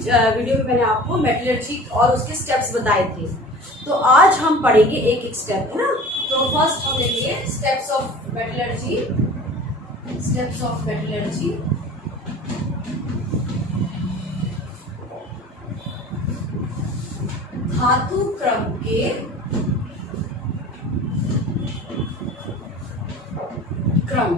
Video में मैंने आपको मेटलर्जी और उसके स्टेप्स बताए थे। तो आज हम पढ़ेंगे एक एक स्टेप, है ना। तो फर्स्ट हम लेंगे steps of metallurgy. Steps of metallurgy, धातु क्रम के क्रम।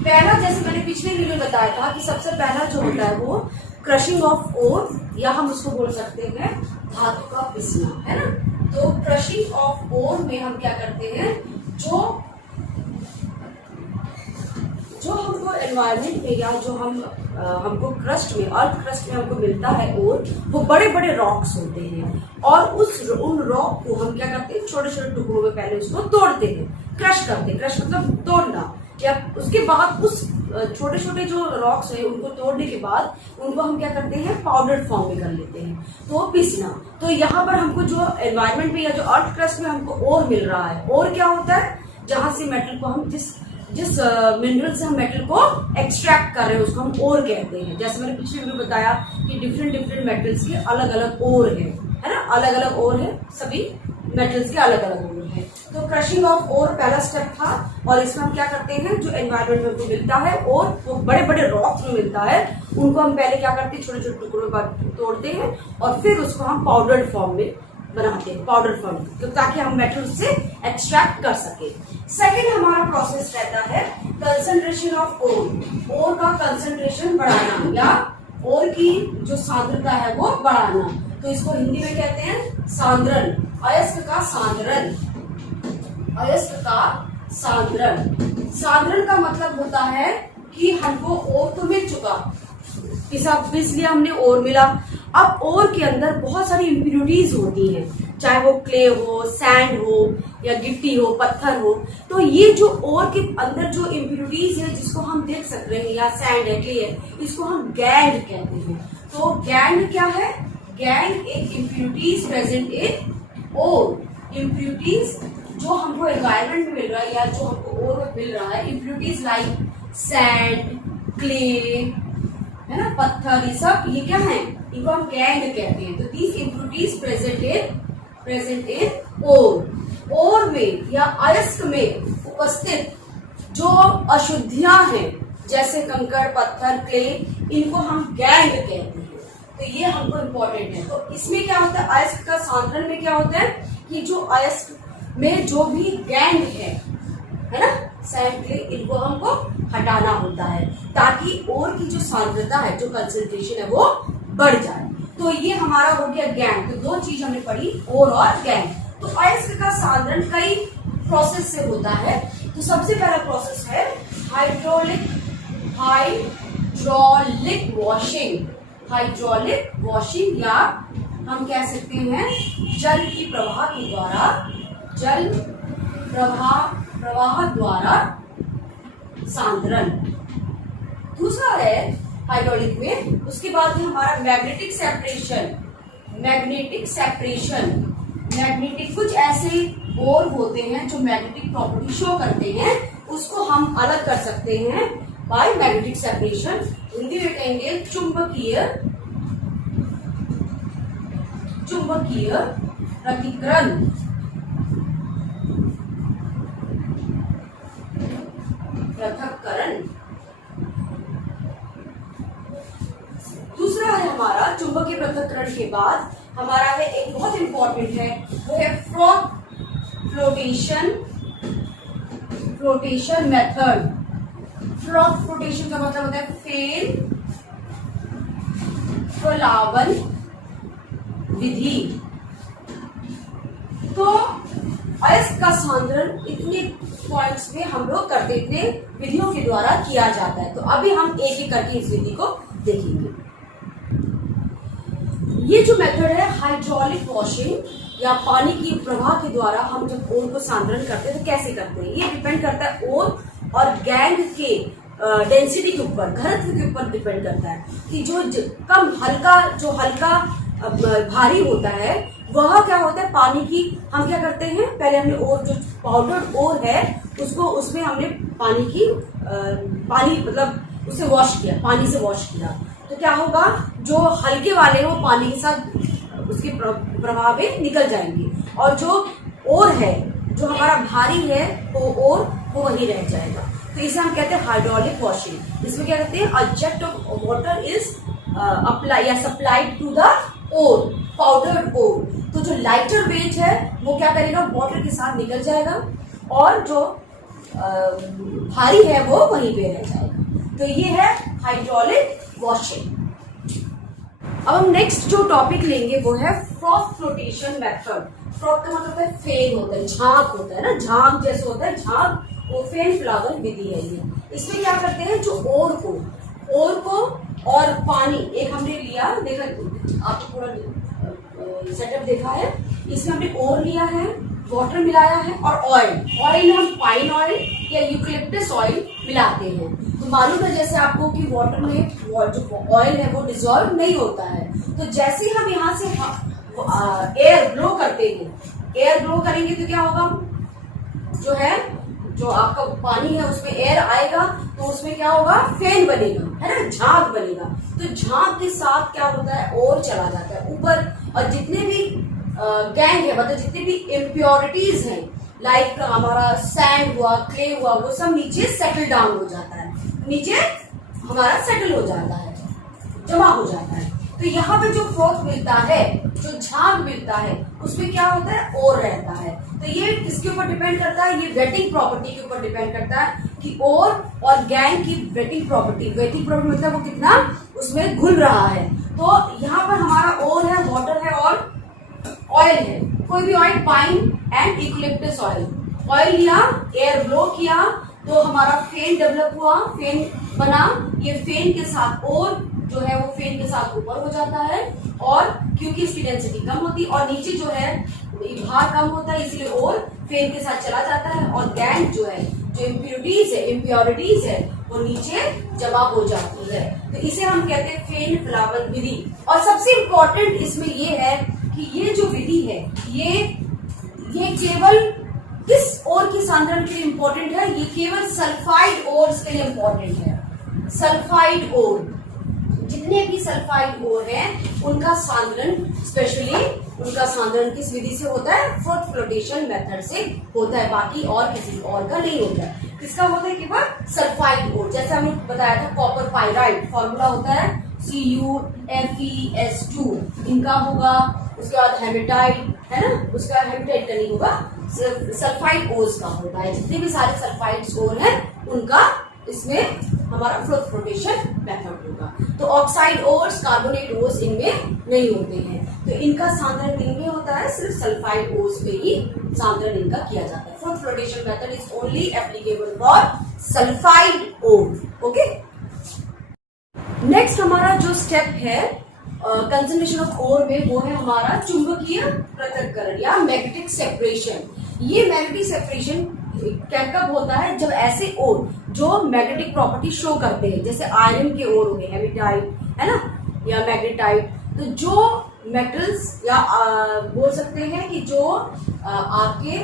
पहला, जैसे मैंने पिछले वीडियो में बताया था कि सबसे पहला जो होता है वो क्रशिंग ऑफ ओर, या हम उसको बोल सकते हैं धातु का पिसना, है ना। तो क्रशिंग ऑफ ओर में हम क्या करते हैं, जो हमको एनवायरमेंट में या जो हमको क्रस्ट में, अर्थ क्रस्ट में हमको मिलता है ओर, वो बड़े बड़े रॉक्स होते हैं। और उन रॉक को हम क्या करते हैं, छोटे छोटे टुकड़ों में पहले उसको तोड़ते हैं, क्रश करते हैं। क्रश मतलब तोड़ना, या उसके बाद उस छोटे छोटे जो रॉक्स है उनको तोड़ने के बाद उनको हम क्या करते हैं, पाउडर फॉर्म में कर लेते हैं, तो पीसना। तो यहाँ पर हमको जो एनवायरमेंट में या जो अर्थ क्रस्ट में हमको ओर मिल रहा है, ओर क्या होता है, जहां से मेटल को हम जिस मिनरल से हम मेटल को एक्सट्रैक्ट कर रहे हैं उसको हम ओर कहते हैं। जैसे मैंने पिछले वीडियो बताया कि डिफरेंट मेटल्स के अलग अलग ओर है ना, अलग अलग ओर है, सभी मेटल्स के अलग अलग ओर है। तो क्रशिंग ऑफ ओर पहला स्टेप था, और इसमें हम क्या करते हैं, जो एनवायरमेंट में हमको मिलता है और वो बड़े बड़े रॉक्स में मिलता है, उनको हम पहले क्या करते हैं, छोटे छोटे टुकड़ों में तोड़ते हैं और फिर उसको हम पाउडर फॉर्म में बनाते हैं, पाउडर फॉर्म, तो ताकि हम मेटल से एक्सट्रैक्ट कर सके। सेकेंड हमारा प्रोसेस रहता है कंसंट्रेशन ऑफ ओर। ओर का कंसंट्रेशन बढ़ाना, या ओर की जो सांद्रता है वो बढ़ाना। तो इसको हिंदी में कहते हैं सांद्रण, अयस्क का सांद्रण, अयस्क का सांद्रण। सांद्रण का मतलब होता है कि हमको ओर तो मिल चुका, पिस लिया हमने, ओर मिला। अब ओर के अंदर बहुत सारी इम्प्योरिटीज होती हैं, चाहे वो क्ले हो, सैंड हो, या गिट्टी हो, पत्थर हो। तो ये जो ओर के अंदर जो इम्प्योरिटीज है जिसको हम देख सकते हैं, या सैंड है, क्ले है, इसको हम गैंग कहते हैं। तो गैंग क्या है, गैंग एक impurities present in ore. Impurities जो हमको एनवायरमेंट में मिल रहा है या जो हमको ओर में मिल रहा है, इम्प्योरिटीज लाइक सैंड, क्ले, है ना, पत्थर, ये सब ये क्या है, इनको हम गैंग कहते हैं। तो दीज इम्प्योरिटीज प्रेजेंट इन ओर। ओर में या अयस्क में उपस्थित जो अशुद्धियां हैं, जैसे कंकड़, पत्थर, क्ले, इनको हम गैंग कहते हैं। तो ये हमको इम्पोर्टेंट है। तो इसमें क्या होता है, अयस्क का सांद्रण में क्या होता है कि जो अयस्क में जो भी गैंग है ना, सैंड, क्ले, इनको हमको हटाना होता है ताकि ओर की जो सांद्रता है, जो कंसंट्रेशन है, वो बढ़ जाए। तो ये हमारा हो गया गैंग। तो दो चीज हमने पढ़ी, ओर और गैंग। तो अयस्क का सांद्रण कई प्रोसेस से होता है। तो सबसे पहला प्रोसेस है हाइड्रोलिक वॉशिंग। हाइड्रोलिक वॉशिंग, या हम कह सकते हैं जल की प्रवाह के द्वारा, जल प्रवाह द्वारा सांद्रण। दूसरा है हाइड्रोलिक में, उसके बाद है हमारा मैग्नेटिक सेपरेशन। मैग्नेटिक कुछ ऐसे ओर होते हैं जो मैग्नेटिक प्रॉपर्टी शो करते हैं, उसको हम अलग कर सकते हैं बाय मैग्नेटिक सेपरेशन। हिंदी में कहेंगे चुंबकीय पृथक्करण। दूसरा है हमारा चुंबकीय पृथक्करण के बाद हमारा है एक बहुत इंपॉर्टेंट है, वो है फ्लोटेशन मेथड। फ्लोटेशन का मतलब होता है फैलावन विधि। तो अयस्क का सांद्रण इतने पॉइंट्स में हम लोग करते, इतने विधियों के द्वारा किया जाता है। तो अभी हम एक एक करके इस विधि को देखेंगे। ये जो मेथड है हाइड्रोलिक वॉशिंग या पानी की प्रवाह के द्वारा हम जब ओर को सांद्रण करते हैं तो कैसे करते हैं, ये डिपेंड करता है ओर और गैंग के डेंसिटी के ऊपर, घनत्व के ऊपर डिपेंड करता है कि जो हल्का भारी होता है वह क्या होता है, पानी की हम क्या करते हैं, पहले हमने ओर जो पाउडर ओर है उसको, उसमें हमने पानी मतलब उसे वॉश किया, पानी से वॉश किया, तो क्या होगा, जो हल्के वाले हैं वो पानी के साथ उसके प्रभाव में निकल जाएंगे, और जो ओर है, जो हमारा भारी है वो ओर वो वही रह जाएगा। तो इसे हम कहते हैं हाइड्रोलिक वॉशिंग। इसमें क्या कहते हैं, a jet of water is apply या supplied to the ore, powdered ore. तो जो लाइटर वेट है वो क्या करेगा, वाटर के साथ निकल जाएगा, और जो भारी है वो वहीं पे रह जाएगा। तो ये है हाइड्रोलिक वॉशिंग। अब हम नेक्स्ट जो टॉपिक लेंगे वो है फ्रॉथ फ्लोटेशन मेथड। फ्रॉथ का मतलब है फेन होता है, झाग होता है ना, झाग जैसे होता है, झाग, वो फेन प्लावन विधि है ये। इसमें क्या करते हैं, जो ओर को और पानी, एक हमने लिया, देखा आपको पूरा सेटअप देखा है, इसमें हमने ओर लिया है, वाटर मिलाया है, और ऑयल हम पाइन ऑयल या यूकलिप्टस ऑयल मिलाते हैं। तो मालूम है जैसे आपको कि वाटर में जो ऑयल है वो डिजोल्व नहीं होता है, तो जैसे ही हम यहाँ से एयर ब्लो करते हैं, एयर ब्लो करेंगे तो क्या होगा, जो है, जो आपका पानी है उसमें एयर आएगा, तो उसमें क्या होगा, फेन बनेगा, है ना, झाग बनेगा। तो झाग के साथ क्या होता है, और चला जाता है ऊपर, और जितने भी गैंग है, मतलब जितनी भी इम्प्योरिटीज हैं, लाइक हमारा सैंड हुआ, क्ले हुआ, वो सब नीचे सेटल डाउन हो जाता है, नीचे हमारा सेटल हो जाता है, जमा हो जाता है। तो यहाँ पे जो फ्रोथ मिलता है, जो झाग मिलता है, उसमें क्या होता है, ओर रहता है। तो ये किसके ऊपर डिपेंड करता है, ये वेटिंग प्रॉपर्टी के ऊपर डिपेंड करता है कि ओर और गैंग की वेटिंग प्रॉपर्टी मतलब वो कितना उसमें घुल रहा है। तो यहाँ पर हमारा ओर है, वाटर है और ऑयल है, कोई भी oil, pine and eucalyptus oil लिया, एयर ब्लो किया, तो हमारा फेन डेवलप हुआ, फेन बना, ये फेन के साथ और जो है वो फेन के साथ ऊपर हो जाता है, और क्योंकि इसकी डेंसिटी कम होती है और नीचे जो है भार कम होता है, इसलिए और फेन के साथ चला जाता है, और गैंग जो है, जो इम्प्योरिटीज है वो नीचे जमा हो जाती है। तो इसे हम कहते हैं फेन प्लावन विधि। और सबसे इम्पोर्टेंट इसमें ये है कि ये जो विधि है, ये केवल किस ओर की सांद्रण के लिए इम्पोर्टेंट है, ये केवल सल्फाइड ओर्स के लिए इम्पोर्टेंट है। सल्फाइड ओर, जितने भी सल्फाइड ओर हैं उनका सांद्रण, स्पेशली उनका सांद्रण किस विधि से होता है, फ्रोथ फ्लोटेशन मेथड से होता है, बाकी और किसी और का नहीं होता है। किसका होता है, केवल सल्फाइड ओर। जैसे हमने बताया था कॉपर पाइराइड, फॉर्मूला होता है CuFeS2, इनका होगा, उसके बाद हेमेटाइट है ना, उसका हेमेटाइट का नहीं होगा, सल्फाइड ओर्स का होता है। जितने भी सारे सल्फाइड ओर हैं उनका इसमें हमारा फ्रोथ फ्लोटेशन मेथड होगा। तो ऑक्साइड ओर्स, कार्बोनेट ओर्स इनमें नहीं होते हैं, तो इनका सांद्रण इनमें होता है, सिर्फ सल्फाइड ओर्स पे ही सांद्रण इनका किया जाता है। Froth flotation method is only applicable for sulphide ore. Okay, next हमारा जो स्टेप है कंसंट्रेशन ऑफ ओर में, वो है हमारा चुंबकीय पृथक्करण या मैग्नेटिक सेपरेशन। ये मैग्नेटिक सेपरेशन कब होता है, जब ऐसे ओर जो मैग्नेटिक प्रॉपर्टी शो करते हैं, जैसे आयरन के ओर हो गए, हेमेटाइट है ना, या मैग्नेटाइट। तो जो मेटल्स या बोल सकते हैं कि जो आपके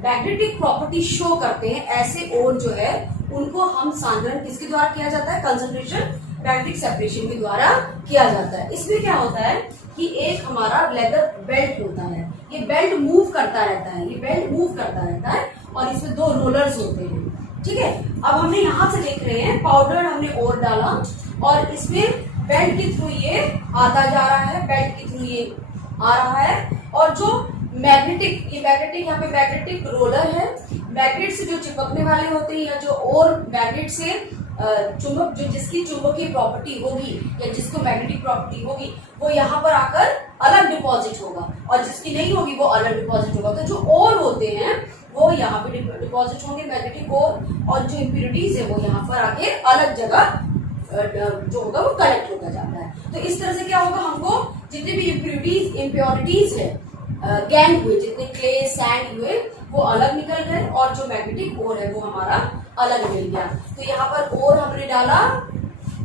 मैग्नेटिक प्रॉपर्टी शो करते हैं, ऐसे ओर जो है उनको हम सांद्रण किसके द्वारा किया जाता है, कंसंट्रेशन मैग्नेटिक सेपरेशन के द्वारा किया जाता है। इसमें क्या होता है कि एक हमारा लेदर बेल्ट होता है, ये बेल्ट मूव करता रहता है, ये बेल्ट मूव करता रहता है, और इसमें दो रोलर्स होते हैं। ठीक है, अब हमने यहाँ से देख रहे हैं पाउडर हमने और डाला, और इसमें बेल्ट के थ्रू ये आता जा रहा है, बेल्ट के थ्रू ये आ रहा है, और जो मैग्नेटिक, ये मैग्नेटिक, यहाँ पे मैग्नेटिक रोलर है, मैग्नेट से जो चिपकने वाले होते हैं, या जो और मैग्नेट से चुंबक, जो जिसकी चुंबकीय प्रॉपर्टी होगी या जिसको मैग्नेटिक प्रॉपर्टी होगी, वो यहाँ पर आकर अलग डिपॉजिट होगा, और जिसकी नहीं होगी वो अलग डिपॉजिट होगा। तो जो और होते हैं वो यहाँ पे डिपॉजिट होंगे मैग्नेटिक और जो इम्प्योरिटीज है वो यहाँ पर आके अलग जगह जो होगा वो कलेक्ट होता जाता है। तो इस तरह से क्या होगा, हमको जितने भी इम्प्योरिटीज है, गैंग हुए, जितने क्ले सैंड हुए वो अलग निकल गए, और जो मैग्नेटिक ओर है वो हमारा अलग मिल गया। तो यहाँ पर ओर हमने डाला,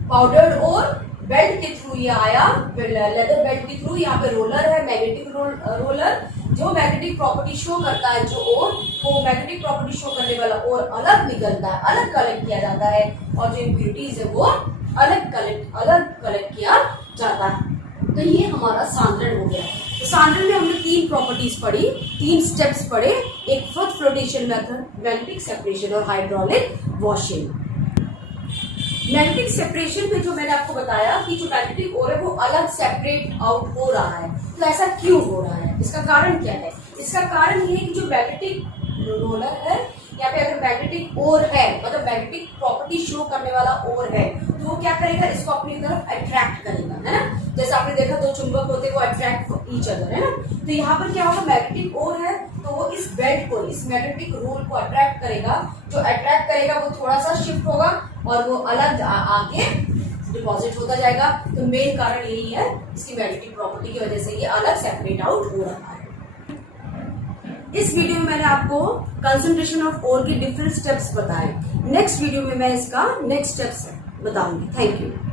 पाउडर्ड ओर, बेल्ट के थ्रू ये आया, लेदर बेल्ट के थ्रू यहाँ पे रोलर है, मैग्नेटिक रोलर, जो मैग्नेटिक प्रॉपर्टी शो करता है जो ओर, वो मैग्नेटिक प्रॉपर्टी शो करने वाला ओर अलग निकलता है, अलग कलेक्ट किया जाता है, और जो इम्प्यूरिटीज है वो अलग कलेक्ट किया जाता है। तो ये हमारा सांद्रण हो गया। तो सांद्रण में हमने 3 प्रॉपर्टीज पढ़ी, 3 स्टेप्स पढ़े, एक first flotation method, magnetic separation और हाइड्रोलिक वॉशिंग। मैग्नेटिक सेपरेशन में जो मैंने आपको बताया कि जो मैग्नेटिक ओर है वो अलग सेपरेट आउट हो रहा है, तो ऐसा क्यों हो रहा है, इसका कारण क्या है? इसका कारण ये है कि जो मैग्नेटिक रोलर है, यहाँ पे अगर मैग्नेटिक ओर है, मतलब मैग्नेटिक प्रॉपर्टी शो करने वाला ओर है, तो वो क्या करेगा, इसको अपनी तरफ अट्रैक्ट करेगा, है ना। जैसे आपने देखा 2 चुंबक होते हैं, वो अट्रैक्ट ईच अदर, है ना। तो यहाँ पर क्या होगा, मैग्नेटिक ओर है तो वो इस बेल्ट को, इस मैग्नेटिक रोल को अट्रैक्ट करेगा, जो अट्रैक्ट करेगा वो थोड़ा सा शिफ्ट होगा और वो अलग आगे डिपॉजिट होता जाएगा। तो मेन कारण यही है, इसकी मैग्नेटिक प्रॉपर्टी की वजह से ये अलग सेपरेट आउट हो रहा है। इस वीडियो में मैंने आपको कंसंट्रेशन ऑफ ओर के डिफरेंट स्टेप्स बताए। नेक्स्ट वीडियो में मैं इसका नेक्स्ट स्टेप्स बताऊंगी। Thank you.